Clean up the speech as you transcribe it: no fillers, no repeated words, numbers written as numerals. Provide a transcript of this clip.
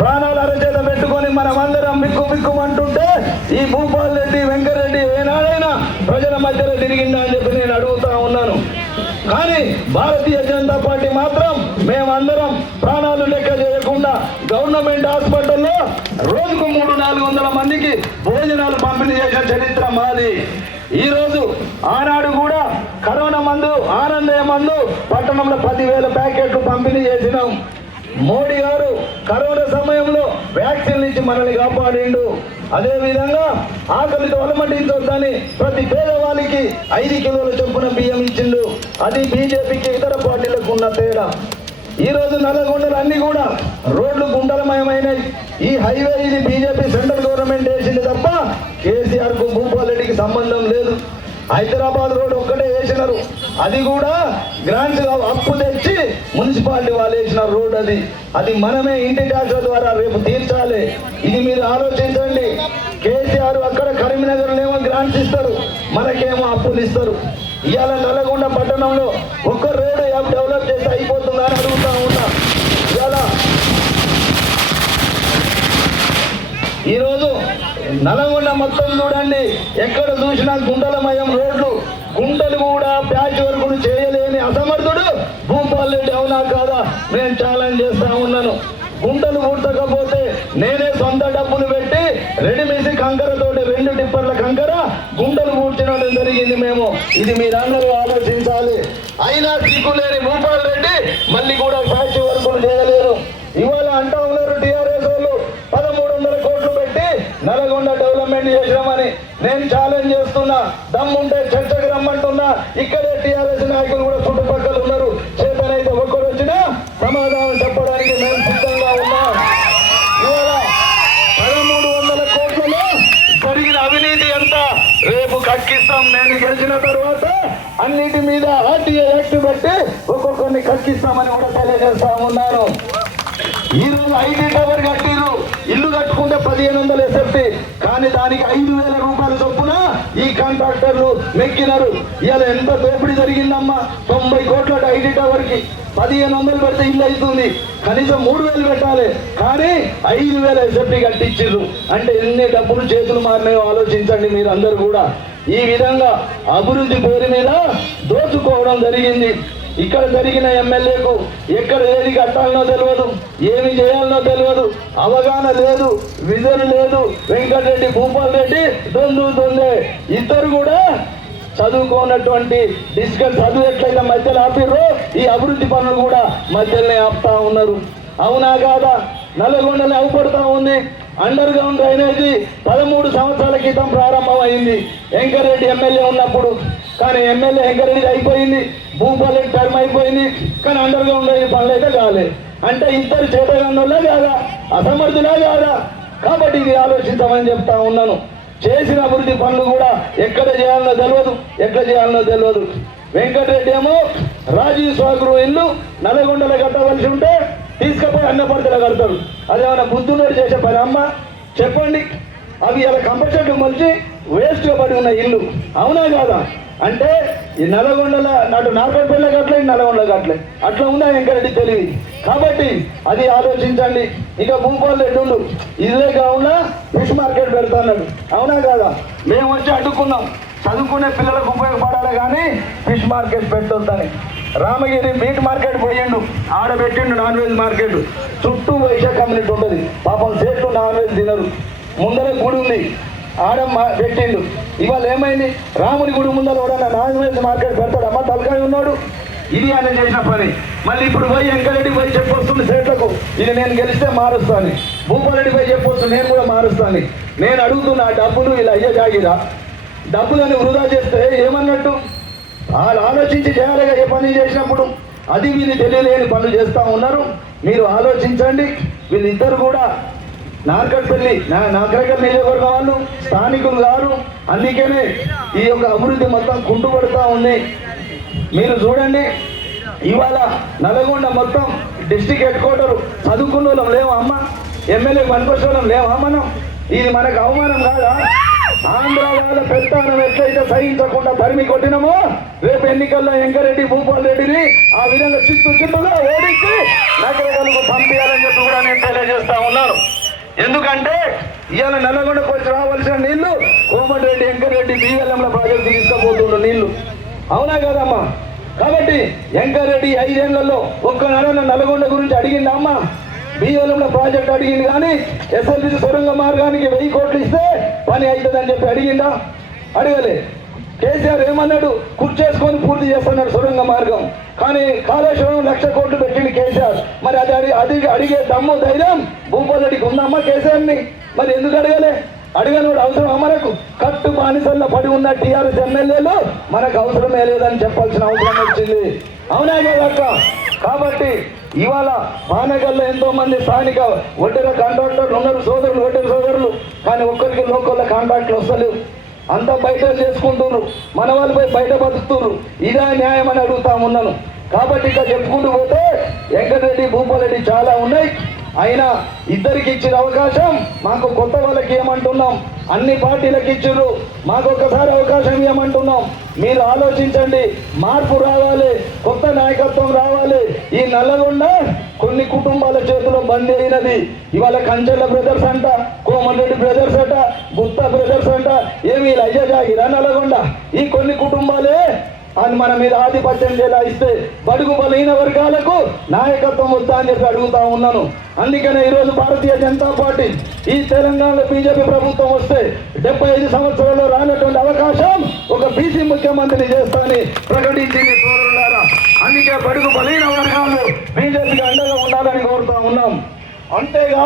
ప్రాణాలు అరచేత పెట్టుకొని మనమందరం బిక్కుమంటుంటే ఈ భూపాల్ రెడ్డి వెంకరెడ్డి ఏనాడైనా ప్రజల మధ్యలో తిరిగిందా అని చెప్పి నేను అడుగుతా ఉన్నాను. కానీ భారతీయ జనతా పార్టీ మాత్రం మేమందరం ప్రాణాలు లెక్క చేయకుండా గవర్నమెంట్ హాస్పిటల్లో రోజుకు 300-400 మందికి భోజనాలు పంపిణీ చేసిన చరిత్ర మాది. ఈరోజు ఆనాడు కూడా కరోనా మందు ఆనందయ్య మందు పట్టణంలో 10,000 ప్యాకెట్లు పంపిణీ చేసినాం. మోడీ గారు కరోనా సమయంలో వ్యాక్సిన్ ఇచ్చి మనల్ని కాపాడిండు. అదేవిధంగా ఆకలితో అలమటించొద్దని ప్రతి పేదవాళ్ళకి 5 కిలోల చొప్పున బియ్యం ఇచ్చిండు. అది బీజేపీకి ఇతర పార్టీలకు ఉన్న తేడా. ఈరోజు నల్లగొండలు అన్ని కూడా రోడ్లు గుండలమయమైనవి. ఈ హైవే ఇది బీజేపీ సెంట్రల్ గవర్నమెంట్ వేసింది తప్ప కేసీఆర్ కు భూపాల్ రెడ్డికి సంబంధం లేదు. హైదరాబాద్ రోడ్ ఒక్కటే వేసినారు, అది కూడా గ్రాంట్స్ అప్పు తెచ్చి మున్సిపాలిటీ వాళ్ళు వేసిన రోడ్. అది మనమే ఇంటి ట్యాక్స్ ద్వారా రేపు తీర్చాలి. ఇది మీరు ఆలోచించండి. కేసీఆర్ అక్కడ కరీంనగర్లో గ్రాంట్స్ ఇస్తారు, మనకేమో అప్పులు ఇస్తారు. ఇవాళ నల్లగొండ పట్టణంలో ఒక్క రోడ్ డెవలప్ చేస్తే అయిపోతుందా అని అడుగుతా ఉన్నా. ఇవాళ ఈరోజు నల్గొండ మొత్తం చూడండి, ఎక్కడ చూసినా గుంటలమయం రోడ్లు. గుంటలు కూడా ప్యాచ్ వర్కులు చేయలేని అసమర్థుడు భూపాల్ రెడ్డి, అవునా కాదా? నేను ఛాలెంజ్ చేస్తా ఉన్నాను. గుంటలు పూడ్చకపోతే నేనే సొంత డబ్బులు పెట్టి రెడీమేసి కంకరతోటి 2 టిప్పర్ల కంకర గుంటలు పూడ్చడం జరిగింది మేము. ఇది మీరందరూ ఆలోచించాలి. అయినా సిగ్గులేని భూపాల్ రెడ్డి మళ్ళీ కూడా ప్యాచ్ వర్కులు చేయలేరు. ఇవాళ అంటా ఉన్నారు టీఆర్ఎస్ వాళ్ళు 1,300 కోట్లు పెట్టి నల్గొండ డెవలప్మెంట్ చేసినామని. నేను ఛాలెంజ్ చేస్తున్నా, దమ్ముంటే చర్చకు రమ్మంటున్నా. ఇక్కడే టీఆర్ఎస్ నాయకులు కూడా చుట్టుపక్కల ఉన్నారు. చేతనైతే ఒక్కరు వచ్చినా సమాధానం చెప్పడానికి మేము సిద్ధంగా ఉన్నాం. ఇవాళ 1,300 కోట్లలో జరిగిన అవినీతి అంతా రేపు కక్కిస్తాం. నేను గెలిచిన తర్వాత అన్నిటి మీద ఆర్టీఐ యాక్ట్ పెట్టి ఒక్కొక్కరిని కక్కిస్తామని కూడా తెలియజేస్తా ఉన్నాను. ఈరోజు 5 టవర్ కట్టిరు, ఇల్లు కట్టుకుంటే 1,500 ఎస్ఎఫ్టీ, కానీ దానికి 5,000 రూపాయల చొప్పున ఈ కాంట్రాక్టర్లు మెక్కినారు. ఇవాళ ఎంత దోపిడీ జరిగిందమ్మా. 90 కోట్ల 5 టవర్ కి 1,500 పెడితే ఇల్లు అవుతుంది. కనీసం 3,000 పెట్టాలి, కానీ 5,000 ఎస్ఎఫ్టీ కట్టించారు. అంటే ఎన్ని డబ్బులు చేతులు మారినాయో ఆలోచించండి మీరు అందరూ కూడా. ఈ విధంగా అభివృద్ధి పేరు మీద దోచుకోవడం జరిగింది. ఇక్కడ జరిగిన ఎమ్మెల్యేకు ఎక్కడ ఏది కట్టాలనో తెలియదు, ఏమి చేయాలనో తెలియదు, అవగాహన లేదు, విజన్ లేదు. వెంకటరెడ్డి భూపాల్ రెడ్డి దొందే. ఇద్దరు కూడా చదువుకున్నటువంటి చదువు ఎట్లయితే మధ్యలో ఆపిర్రో ఈ అభివృద్ధి పనులు కూడా మధ్యలోనే ఆపుతా ఉన్నారు. అవునా కాదా? నల్లగొండలో అవపడుతూ ఉంది. అండర్ గ్రౌండ్ డ్రైనేజీ 13 సంవత్సరాల క్రితం ప్రారంభమైంది వెంకరెడ్డి ఎమ్మెల్యే ఉన్నప్పుడు. కానీ ఎమ్మెల్యే వెంకరెడ్డి అయిపోయింది, భూపాల్ రెడ్డి టర్మ్ అయిపోయింది, కానీ అండర్ గ్రౌండ్ డ్రైనేజీ పనులు అయితే కాలేదు. అంటే ఇద్దరు చేతగానోళ్ళే కాదా, అసమర్థులే కాదా? కాబట్టి ఇది ఆలోచించమని చెప్తా ఉన్నాను. చేసిన అభివృద్ధి పనులు కూడా ఎక్కడ చేయాలనో తెలియదు, ఎట్లా చేయాలనో తెలియదు. వెంకటరెడ్డి ఏమో రాజీవ్ స్వగృహ ఇల్లు నల్గొండలో కట్టవలసి ఉంటే తీసుకుపోయి అన్నపర్తిలో కడతారు. అదేమన్నా బుద్ధున్నోడు చేసే పని అమ్మ చెప్పండి? అవి ఇలా కంపల్సరీ మలిచి వేస్ట్గా పడి ఉన్న ఇల్లు, అవునా కాదా? అంటే ఈ నల్గొండల నాటు నార్కట్పల్లి కట్టలే, నల్గొండ కట్టలే, అట్లా ఉందా వెంకరెడ్డి తెలివి? కాబట్టి అది ఆలోచించండి. ఇక భూపాల్ రెడ్డి ఉండు, ఇదే కాకుండా ఫిష్ మార్కెట్ పెడతాన్నాడు, అవునా కాదా? మేము వచ్చి అడ్డుకున్నాం, చదువుకునే పిల్లలకు ఉపయోగపడాలి కానీ ఫిష్ మార్కెట్ పెట్టొద్దని. రామగిరి మీట్ మార్కెట్ పోయిండు, ఆడబెట్టిండు నాన్ వెజ్ మార్కెట్. చుట్టూ వైశ్య కమ్యూనిటీ ఉంటుంది, పాపం సేట్లు నాన్ వెజ్ తినరు. ముందర గుడి ఉంది, ఆడ పెట్టిండు. ఇవాళ ఏమైంది? రాముని గుడి ముందర ఎవడన్నా నాన్ వెజ్ మార్కెట్ పెడతాడమ్మా? తలకాయ ఉన్నాడు. ఇది ఆయన చేసిన పని. మళ్ళీ ఇప్పుడు పోయి వెంకరెడ్డి పోయి చెప్పొస్తుంది సేట్లకు, ఇది నేను గెలిస్తే మారుస్తాను. భూపాల్ రెడ్డి పోయి చెప్పొస్తుంది, నేను కూడా మారుస్తాను. నేను అడుగుతున్నా, డబ్బులు ఇలా అయ్యే జాగిరా? డబ్బులని వృధా చేస్తే ఏమన్నట్టు? వాళ్ళు ఆలోచించి చేయాలిగా ఏ పని చేసినప్పుడు. అది వీళ్ళు తెలియలేని పనులు చేస్తూ ఉన్నారు. మీరు ఆలోచించండి. వీళ్ళిద్దరు కూడా నార్కట్పల్లి నాగరికల్ నియోజకవర్గం వాళ్ళు స్థానికులు గారు. అందుకనే ఈ యొక్క అభివృద్ధి మొత్తం కుంటుపడుతూ ఉంది. మీరు చూడండి, ఇవాళ నల్గొండ మొత్తం డిస్టిక్ హెడ్ క్వార్టర్ చదువుకున్న వాళ్ళం లేవా అమ్మ? ఎమ్మెల్యే పనికొచ్చేవాళ్ళం లేవా మనం? ఇది మనకు అవమానం కాదా? ఆంధ్ర వాళ్ళ పెత్తనం ఎట్లయితే సహించకుండా తరిమి కొట్టినమో, రేపు ఎన్నికల్లో వెంకరెడ్డి భూపాల్ రెడ్డిని ఆ విధంగా చిత్తుగా ఓడించి నగరగలకు పంపించాలని చెప్పి కూడా నేను తెలియజేస్తా ఉన్నాను. ఎందుకంటే ఇవాళ నల్లగొండకు వచ్చి రావాల్సిన నీళ్లు కోమటిరెడ్డి వెంకరెడ్డి బీఎల్ఎంల ప్రాజెక్టు తీసుకుపోతున్న నీళ్లు, అవునా కదమ్మా? కాబట్టి వెంకరెడ్డి 5 ఏళ్లలో ఒక్క నల్లగొండ గురించి అడిగిందా అమ్మా? బీఎల్ఎంల ప్రాజెక్ట్ అడిగింది, కానీ ఎస్ఎల్బీసీ సొరంగ మార్గానికి 1000 కోట్లు ఇస్తే పని అవుతుందని చెప్పి అడిగిందా? అడగలే. కేసీఆర్ ఏమన్నాడు? కుర్చేసుకొని పూర్తి చేస్తున్నాడు సొరంగ మార్గం, కానీ కాళేశ్వరం 1,00,000 కోట్లు పెట్టింది కేసీఆర్. మరి అది అడిగే దమ్ము ధైర్యం భూపాల్ రెడ్డికి ఉందమ్మా కేసీఆర్ని? మరి ఎందుకు అడగలే? అడిగనోడు అవసరం మనకు? కట్టు బానిసల్లో పడి ఉన్న టీఆర్ఎస్ ఎమ్మెల్యేలు మనకు అవసరమే లేదని చెప్పాల్సిన అవసరం వచ్చింది, అవునా అక్క? కాబట్టి ఇవాళ పానగల్లో ఎంతో మంది స్థానిక ఒడ్డెర కాంట్రాక్టర్లు ఉన్నారు, సోదరులు, ఒడ్డెర సోదరులు, కానీ ఒక్కరికి లోకల్ కాంట్రాక్ట్లు వస్తలేవు. అంతా బయట చేసుకుంటున్నారు, మన వాళ్ళపై బయట బతుకుతున్నారు. ఇదే న్యాయం అని అడుగుతా ఉన్నాను. కాబట్టి ఇక చెప్పుకుంటూ పోతే వెంకటరెడ్డి, భూపాల్ రెడ్డి చాలా ఉన్నాయి. అయినా ఇద్దరికి ఇచ్చిన అవకాశం మాకు కొత్త వాళ్ళకి ఏమంటున్నాం, అన్ని పార్టీలకు ఇచ్చారు, మాకు ఒక్కసారి అవకాశం ఇవ్వమంటున్నాం. మీరు ఆలోచించండి, మార్పు రావాలి, కొత్త నాయకత్వం రావాలి. ఈ నల్లగొండ కొన్ని కుటుంబాల చేతిలో బంద్ అయినది. ఇవాళ కంచెల బ్రదర్స్ అంట, కోమటిరెడ్డి బ్రదర్స్ అంట, గుత్తా బ్రదర్స్ అంట, ఏమి లయ్యజాగిరా నల్లగొండ? ఈ కొన్ని కుటుంబాలే అని మన మీద ఆధిపత్యం చెలాయిస్తే బడుగు బలహీన వర్గాలకు నాయకత్వం వద్దా అని చెప్పి అడుగుతా ఉన్నాను. అందుకనే ఈరోజు భారతీయ జనతా పార్టీ ఈ తెలంగాణలో బీజేపీ ప్రభుత్వం వస్తే 75 సంవత్సరాల్లో రానటువంటి అవకాశం ఒక బీసీ ముఖ్యమంత్రిని చేస్తానని ప్రకటించింది సోదరులారా. అందుకే బడుగు బలహీన వర్గాలు బీజేపీకి అండగా ఉండాలని కోరుతా ఉన్నాం. అంతేకాదు